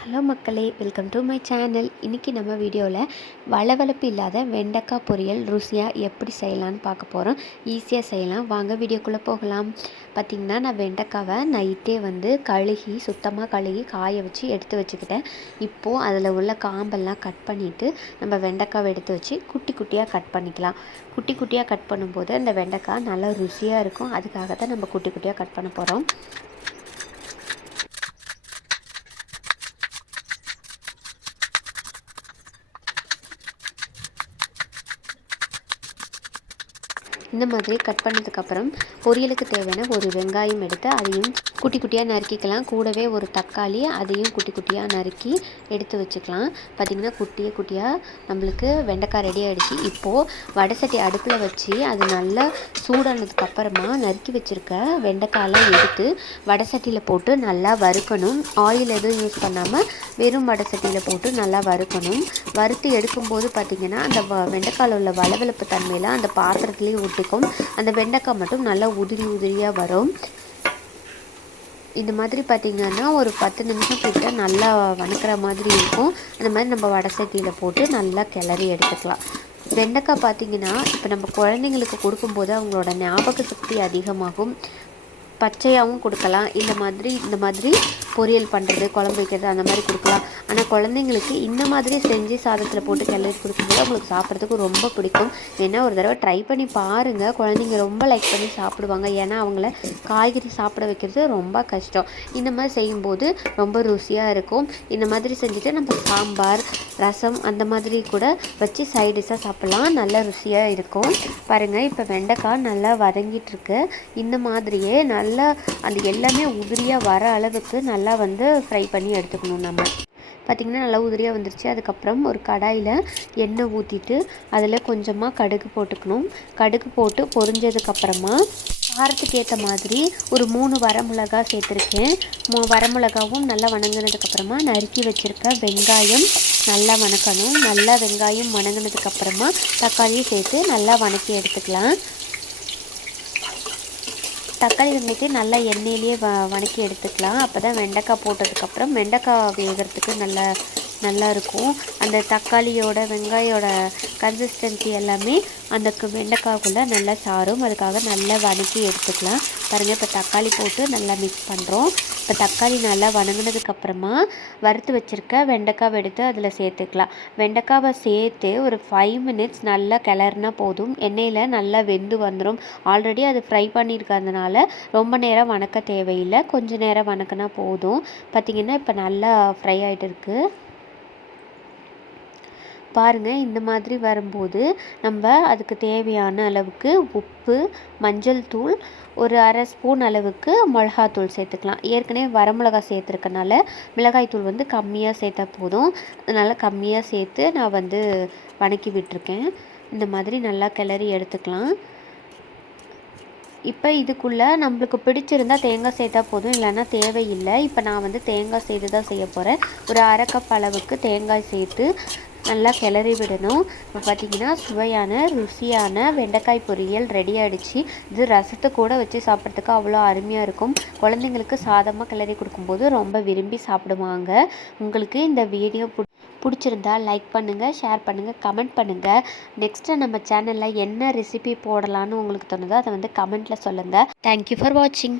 Hello மக்களே, welcome to my channel. இன்றைக்கி நம்ம வீடியோவில் வளவளப்பு இல்லாத வெண்டைக்காய் பொரியல் ருசியாக எப்படி செய்யலான்னு பார்க்க போகிறோம். ஈஸியாக செய்யலாம், வாங்க வீடியோக்குள்ளே போகலாம். பார்த்திங்கன்னா நான் வெண்டைக்காவை நைட்டே சுத்தமாக கழுகி காய வச்சு எடுத்து வச்சுக்கிட்டேன். இப்போது அதில் உள்ள காம்பெல்லாம் கட் பண்ணிவிட்டு நம்ம வெண்டைக்காவை எடுத்து வச்சு குட்டி குட்டியாக கட் பண்ணிக்கலாம். குட்டி குட்டியாக கட் பண்ணும்போது அந்த வெண்டைக்காய் நல்லா ருசியாக இருக்கும். அதுக்காக தான் நம்ம குட்டி குட்டியாக கட் பண்ண போகிறோம். இந்த மாதிரி கட் பண்ணதுக்கப்புறம் பொரியலுக்கு தேவையான ஒரு வெங்காயம் எடுத்து அதையும் குட்டி குட்டியாக நறுக்கிக்கலாம். கூடவே ஒரு தக்காளி அதையும் குட்டி குட்டியாக நறுக்கி எடுத்து வச்சுக்கலாம். பார்த்திங்கன்னா குட்டியாக நம்மளுக்கு வெண்டைக்காய் ரெடி ஆகிடுச்சு. இப்போது வடை சட்டி அடுப்பில் வச்சு அது நல்லா சூடானதுக்கப்புறமா நறுக்கி வச்சுருக்க வெண்டைக்காயெல்லாம் எடுத்து வடை சட்டியில் போட்டு நல்லா வறுக்கணும். ஆயில் எதுவும் யூஸ் பண்ணாமல் வெறும் வடை சட்டியில் போட்டு நல்லா வறுக்கணும். வறுத்து எடுக்கும்போது பார்த்திங்கன்னா அந்த வெண்டைக்காயில் உள்ள வளவளப்பு தன்மையில் அந்த பாத்திரத்துலேயே ஒட்டிக்கும். அந்த வெண்டைக்காய் மட்டும் நல்லா உதிரியாக வரும். இந்த மாதிரி பார்த்திங்கன்னா ஒரு 10 நிமிஷம் கிட்ட நல்லா வணக்கிற மாதிரி இருக்கும். அந்த மாதிரி நம்ம வடை சட்டியில் போட்டு நல்லா கிளறி எடுத்துக்கலாம். வெண்டைக்காய் பார்த்திங்கன்னா இப்போ நம்ம குழந்தைங்களுக்கு கொடுக்கும்போது அவங்களோட ஞாபக சக்தி அதிகமாகும். பச்சையாகவும் கொடுக்கலாம், இந்த மாதிரி பொரியல் பண்ணுறது, குழம்பு வைக்கிறது அந்த மாதிரி கொடுக்கலாம். ஆனால் குழந்தைங்களுக்கு இந்த மாதிரி செஞ்சு சாதத்தில் போட்டு கிளறி கொடுக்கும்போது அவங்களுக்கு சாப்பிட்றதுக்கு ரொம்ப பிடிக்கும். ஏன்னா ஒரு தடவை ட்ரை பண்ணி பாருங்கள், குழந்தைங்க ரொம்ப லைக் பண்ணி சாப்பிடுவாங்க. ஏன்னா அவங்கள காய்கறி சாப்பிட வைக்கிறது ரொம்ப கஷ்டம். இந்த மாதிரி செய்யும்போது ரொம்ப ருசியாக இருக்கும். இந்த மாதிரி செஞ்சுட்டு நம்ம சாம்பார், ரசம் அந்த மாதிரி கூட வச்சு சைட் டிஷ்ஷாக சாப்பிட்லாம். நல்லா ருசியாக இருக்கும். பாருங்கள், இப்போ வெண்டைக்காய் நல்லா வதங்கிட்டுருக்கு. இந்த மாதிரியே நல்லா அந்த எல்லாமே உதிரியாக வர அளவுக்கு நல்லா ஃப்ரை பண்ணி எடுத்துக்கணும். நம்ம பார்த்திங்கன்னா நல்லா உதிரியாக வந்துருச்சு. அதுக்கப்புறம் ஒரு கடாயில் எண்ணெய் ஊற்றிட்டு அதில் கொஞ்சமாக கடுகு போட்டுக்கணும். கடுகு போட்டு பொரிஞ்சதுக்கப்புறமா காரத்துக்கு ஏற்ற மாதிரி ஒரு 3 வரமிளகா சேர்த்துருக்கேன். வரமிளகாவும் நல்லா வணங்கினதுக்கப்புறமா நறுக்கி வச்சுருக்க வெங்காயம் நல்லா வணக்கணும். நல்லா வெங்காயம் வணங்கினதுக்கப்புறமா தக்காளியும் சேர்த்து நல்லா வணக்கி எடுத்துக்கலாம். தக்காளி வெங்காயத்தை நல்லா எண்ணெயிலேயே வணக்கி எடுத்துக்கலாம். அப்போ தான் வெண்டைக்காய் போட்டதுக்கப்புறம் வெண்டைக்காய் வேகிறதுக்கு நல்லா இருக்கும். அந்த தக்காளியோட வெங்காயோட கன்சிஸ்டன்சி எல்லாமே அந்த வெண்டைக்காய்க்குள்ளே நல்லா சாரும். அதுக்காக நல்லா வதக்கி எடுத்துக்கலாம். பாருங்கள், இப்போ தக்காளி போட்டு நல்லா மிக்ஸ் பண்ணுறோம். இப்போ தக்காளி நல்லா வணங்கினதுக்கப்புறமா வறுத்து வச்சுருக்க வெண்டைக்காவை எடுத்து அதில் சேர்த்துக்கலாம். வெண்டைக்காவை சேர்த்து ஒரு 5 மினிட்ஸ் நல்லா கிளறினா போதும். எண்ணெயில் நல்லா வெந்து வந்துடும். ஆல்ரெடி அது ஃப்ரை பண்ணியிருக்கிறதுனால ரொம்ப நேரம் வணக்க தேவையில்லை, கொஞ்சம் நேரம் வணக்கினா போதும். பார்த்திங்கன்னா இப்போ நல்லா ஃப்ரை ஆகிட்டு இருக்குது. பாருங்கள், இந்த மாதிரி வரும்போது நம்ம அதுக்கு தேவையான அளவுக்கு உப்பு, மஞ்சள் தூள், ஒரு அரை ஸ்பூன் அளவுக்கு மிளகாத்தூள் சேர்த்துக்கலாம். ஏற்கனவே வரமிளகாய் சேர்த்துருக்கனால மிளகாய் தூள் கம்மியாக சேர்த்தா போதும். அதனால் கம்மியாக சேர்த்து நான் வணக்கி விட்டுருக்கேன். இந்த மாதிரி நல்லா கிளறி எடுத்துக்கலாம். இப்போ இதுக்குள்ளே நம்மளுக்கு பிடிச்சிருந்தால் தேங்காய் சேர்த்தா போதும், இல்லைன்னா தேவையில்லை. இப்போ நான் தேங்காய் சேர்த்து தான் செய்ய போகிறேன். ஒரு அரை கப் அளவுக்கு தேங்காய் சேர்த்து நல்லா கிளறி விடணும். இப்போ பார்த்திங்கன்னா சுவையான ருசியான வெண்டைக்காய் பொரியல் ரெடி ஆகிடுச்சு. இது ரசத்தை கூட வச்சு சாப்பிட்றதுக்கு அவ்வளோ அருமையாக இருக்கும். குழந்தைங்களுக்கு சாதமாக கிளறி கொடுக்கும்போது ரொம்ப விரும்பி சாப்பிடுவாங்க. உங்களுக்கு இந்த வீடியோ பிடிச்சிருந்தா லைக் பண்ணுங்கள், ஷேர் பண்ணுங்கள், கமெண்ட் பண்ணுங்கள். நெக்ஸ்ட்டு நம்ம சேனலில் என்ன ரெசிபி போடலான்னு உங்களுக்கு தோணுதோ அதை கமெண்ட்டில் சொல்லுங்கள். தேங்க்யூ ஃபார் வாட்சிங்.